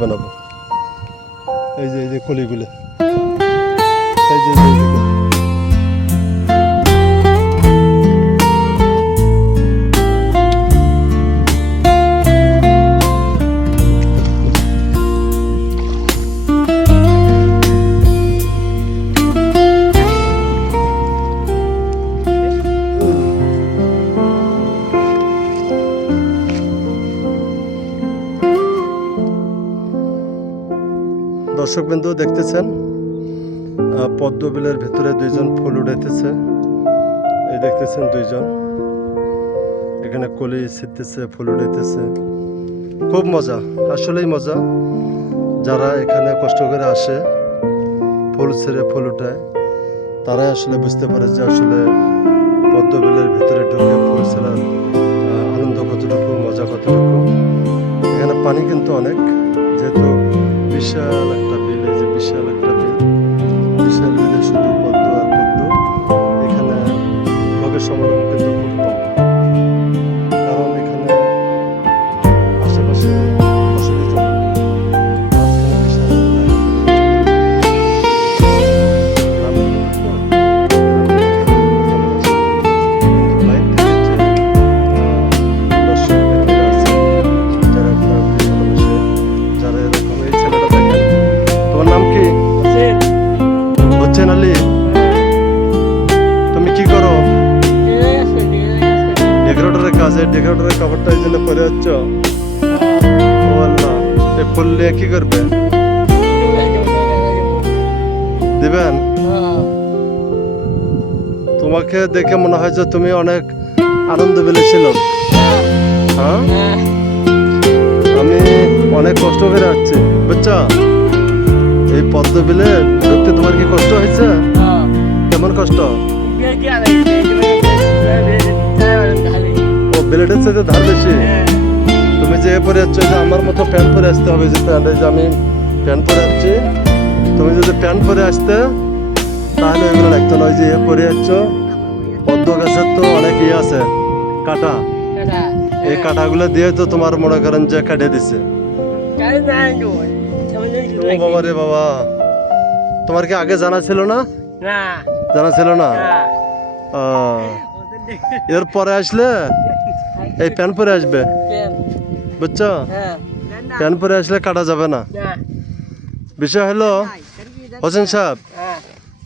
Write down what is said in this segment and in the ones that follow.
বানাবো। এই যে কলিগুলো, এই যে এইদিকে। দর্শকবৃন্দ দেখতেছেন পদ্মবিলের ভেতরে দুইজন ফুল উঠাইতেছে। এই দেখতেছেন দুইজন এখানে কলি ছিটতেছে, ফুল উঠাইতেছে। খুব মজা, আসলেই মজা। যারা এখানে কষ্ট করে আসে ফুল ছেড়ে ফুল উঠায় তারাই আসলে বুঝতে পারে যে আসলে পদ্মবিলের ভেতরে ঢুকে ফুল ছেড়ার আনন্দ কতটুকু, মজা কতটুকু। এখানে পানি কিন্তু অনেক, যেহেতু বিশাল একটা বিল, এই যে বিশাল একটা বিল, বিশাল বিলে শুধু পদ্ম আর পদ্ম। এখানে লোকের সমাগম কিন্তু খুব কম, কারণ এখানে আশেপাশে ফসলি জমি, মাঝখানে বিশাল ডেকোরেটরের কাপড়টা এই জন্য পরে হচ্ছ। ও আল্লাহ, এই ফুল নিয়ে কি করবে? দিবেন? তোমাকে দেখে মনে হয় যে তুমি অনেক আনন্দ পেয়েছিল। হ্যাঁ, আমি অনেক কষ্ট করে আসছি, বুঝছো? এই পদ্ম বিলে ঢুকতে তোমার কি কষ্ট হয়েছে? কেমন কষ্ট? বিলেটের সাথে ধার বেশি। তুমি যে পরে যাচ্ছ, যে আমার মতো প্যান্ট পরে আসতে হবে, যে প্যান্ট, এই যে আমি প্যান্ট পরে আসছি, তুমি যদি প্যান্ট পরে আসতে তাহলে এগুলো লাগতো না। ওই যে পরে যাচ্ছ, পদ্ম গাছের তো অনেক আছে কাটা, এই কাটাগুলো দিয়ে তো তোমার মনে করেন যে কাটে দিচ্ছে। বাবা রে বাবা, তোমার কি আগে জানা ছিল না? জানা ছিল না? এরপরে আসলে এই প্যান্ট পরে আসবে, বুঝছো? প্যান্ট পরে আসলে কাটা যাবে না। বিষয় হলো হোসেন সাহেব,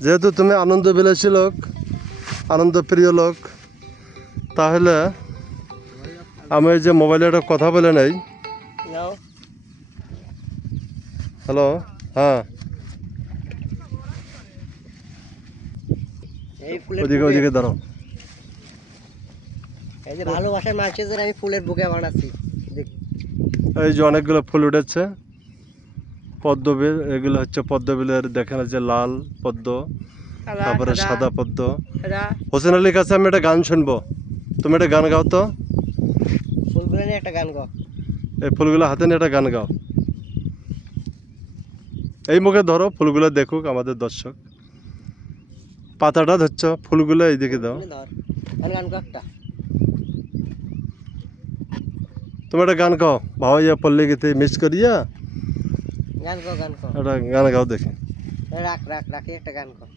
যেহেতু তুমি আনন্দ বিলাসী লোক, আনন্দ প্রিয় লোক, তাহলে আমি এই যে মোবাইলে একটা কথা বলে নেই। হ্যালো, হ্যাঁ, ওদিকে ওদিকে দাঁড়াও। এই যে ভালোবাসার মানুষের আমি ফুলের বুকে বানাচ্ছি। এই যে অনেকগুলো ফুল উঠেছে পদ্মবিল, এগুলো হচ্ছে পদ্মবিলের। দেখেন যে লাল পদ্ম, তারপরে সাদা পদ্ম। হোসেন আলীর কাছে আমি একটা গান শুনবো, তুমি একটা গান গাও তো। ফুলগুলো নিয়ে একটা গান গাও। এই ফুলগুলো হাতে নিয়ে একটা গান গাও। এই মুখে ধরো, ফুলগুলো দেখুক আমাদের দর্শক। পাতাটা ধরছ, ফুলগুলো এইদিকে দাও। তুমি একটা গান গাও, ভাইয়া পল্লী গীতে মিস করিয়া একটা গান গাও দেখি। রাখি একটা গান গাও।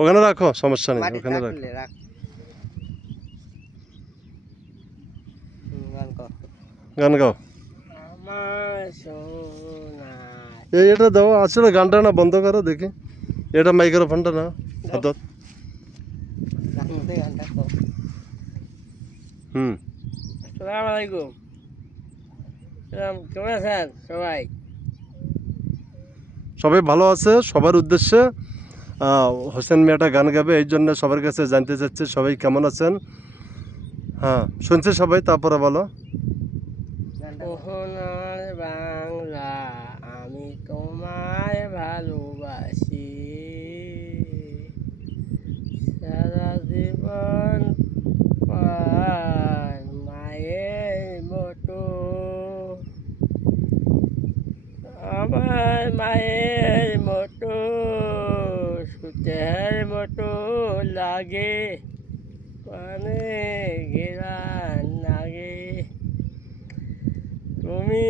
ওখানে রাখো, সমস্যা নেই, ওখানে রাখো। গান গাও। এটা দাও, আসলে গানটা না বন্ধ করো দেখি। এটা মাইক্রোফোনটা না হাতত। আসসালামু আলাইকুম, কেমন আছেন সবাই? সবাই ভালো আছে। সবার উদ্দেশ্যে হোসেন মিয়াটা গান গাবে, এই জন্য সবার কাছে জানতে চাচ্ছে সবাই কেমন আছেন। হ্যাঁ, শুনছে সবাই, তারপরে বলো। বাংলা, আমি তোমায় ভালোবাসি, সারা জীবন মায়ের মতো, আমার মায়ের মতো, সুতের মতো লাগে, কানে গেরান লাগে। তুমি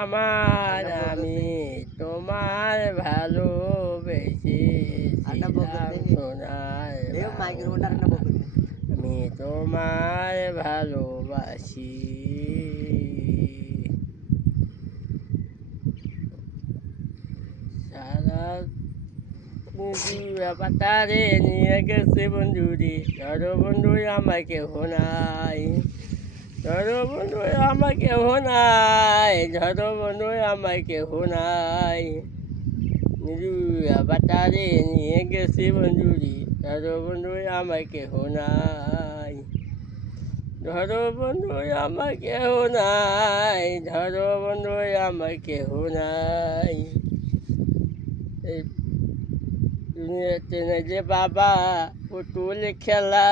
আমার আমি তোমার ভালোবেসেছিলাম সোনার বাংলা। আমি তোমার ভালোবাসি। সারা পাতারে নিয়ে গেছে বন্ধুরে, ধরো বন্ধু আমার কেহ নাই, ধরো বন্ধু আমার কেহ নাই, ধরো বন্ধু আমার কেহ নাই। নিরুয়া বাতারে নিয়ে গেছে বন্ধুরে, ধরো বন্ধু আমার কেহ নাই, ধরো বন্ধু আমার কেহ নাই, ধরো বন্ধু আমার কেহ নাই। এই দুনিয়াতে নেই যে বাবা পুতুল খেলা,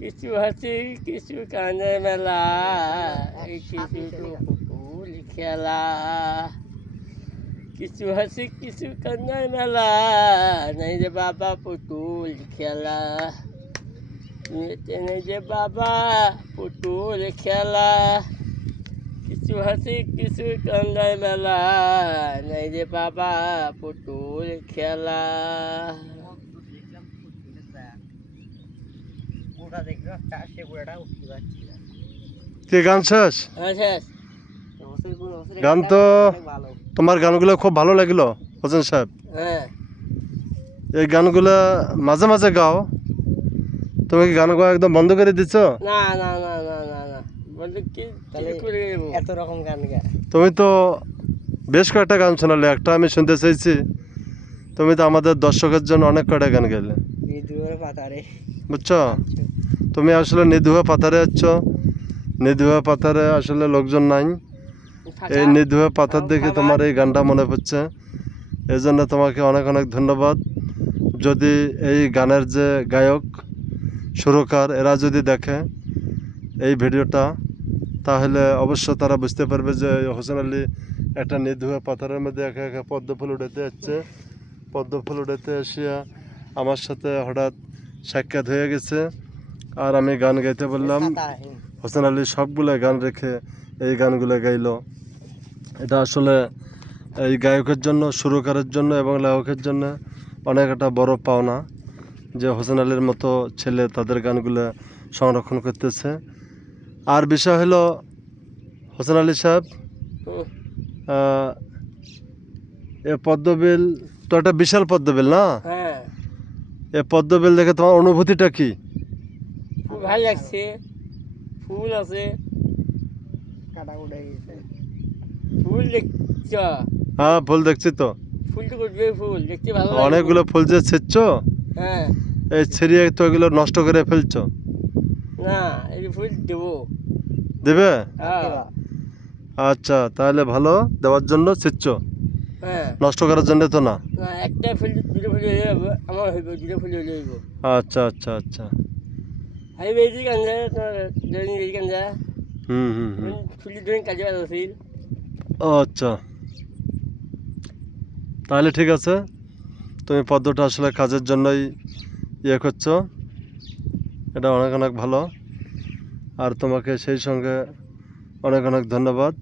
কিছু হাসি কিছু কানে মেলা, এই কিছু তো পুতুল খেলা, কিছু হাসি কিছু কানে মেলা, নেই যে বাবা পুতুল খেলা। দুনিয়াতে নেই যে বাবা পুতুল খেলা, কিছু হাসি কিছু কান্দার মেলা, নাই রে বাবা পুতুল খেলা। কি গান শেষ? আচ্ছা, গান তো তোমার গানগুলো খুব ভালো লাগলো হোসেন সাহেব। হ্যাঁ এই গানগুলো মাঝে মাঝে গাও। তুমি কি গান গাওয়া একদম বন্ধ করে দিচ্ছ? না না না না না না, বলতে কি করে এত রকম গান গায়? তুমি তো বেশ কয়েকটা গান শোনালে, একটা আমি শুনতে চাইছি। তুমি তো আমাদের দর্শকের জন্য অনেক কয়টা গান গাইলে, বুঝছো? তুমি আসলে নিধুয়া পাথারে যাচ্ছ, নিধুয়া পাথারে আসলে লোকজন নাই। এই নিধুয়া পাথর দেখে তোমার এই গানটা মনে পড়ছে, এই জন্য তোমাকে অনেক অনেক ধন্যবাদ। যদি এই গানের যে গায়ক সুরকার এরা যদি দেখে এই ভিডিওটা, তাহলে অবশ্য তারা বুঝতে পারবে যে হোসেন আলী একটা নিধুয়া পাথরের মধ্যে একা একা পদ্ম ফুল উঠাতে যাচ্ছে। পদ্ম ফুল উঠাতে এসিয়া আমার সাথে হঠাৎ সাক্ষাৎ হয়ে গেছে, আর আমি গান গাইতে বললাম। হোসেন আলী সবগুলো গান রেখে এই গানগুলো গাইলো। এটা আসলে এই গায়কের জন্য, সুরকারের জন্য এবং লেখকের জন্য অনেক একটা বড় পাওনা যে হোসেন আলীর মতো ছেলে তাদের গানগুলো সংরক্ষণ করতেছে। আর বিষয় হলো হোসেন আলী সাহেব, এ পদ্মবিল তো একটা বিশাল পদ্মবিল না? হ্যাঁ, এ পদ্মবিল দেখে তোমার অনুভূতিটা কি? খুব ভালো লাগছে। ফুল আছে, ফুল দেখছ? হ্যাঁ, ফুল দেখছি তো, ফুল তো করবে, ফুল দেখতে ভালো লাগে। অনেকগুলো ফুল যে ছিঁড়ছ, হ্যাঁ, এই ছিঁড়িয়ে তো এগুলো নষ্ট করে ফেলছো। না এই ফুল দেবো। দেবে? হ্যাঁ আচ্ছা, তাহলে ভালো, দেওয়ার জন্য ছিঁড়ছ, হ্যাঁ, নষ্ট করার জন্য তো না। না একটা ফুল দুটো ফুল হলে হবে, আমার হইব দুটো ফুল হলে হইব। আচ্ছা আচ্ছা আচ্ছা, হাইবে এই কান্দা তোমার ধরেন, এই কান্দা হুম হুম হুম, ফুলি ধরেন কাজে আসছিল। ও আচ্ছা, তাহলে ঠিক আছে। তুমি পদ্মটা আসলে কাজের জন্যই ইয়ে করছো, এটা অনেক অনেক ভালো। আর তোমাকে সেই সঙ্গে অনেক অনেক ধন্যবাদ।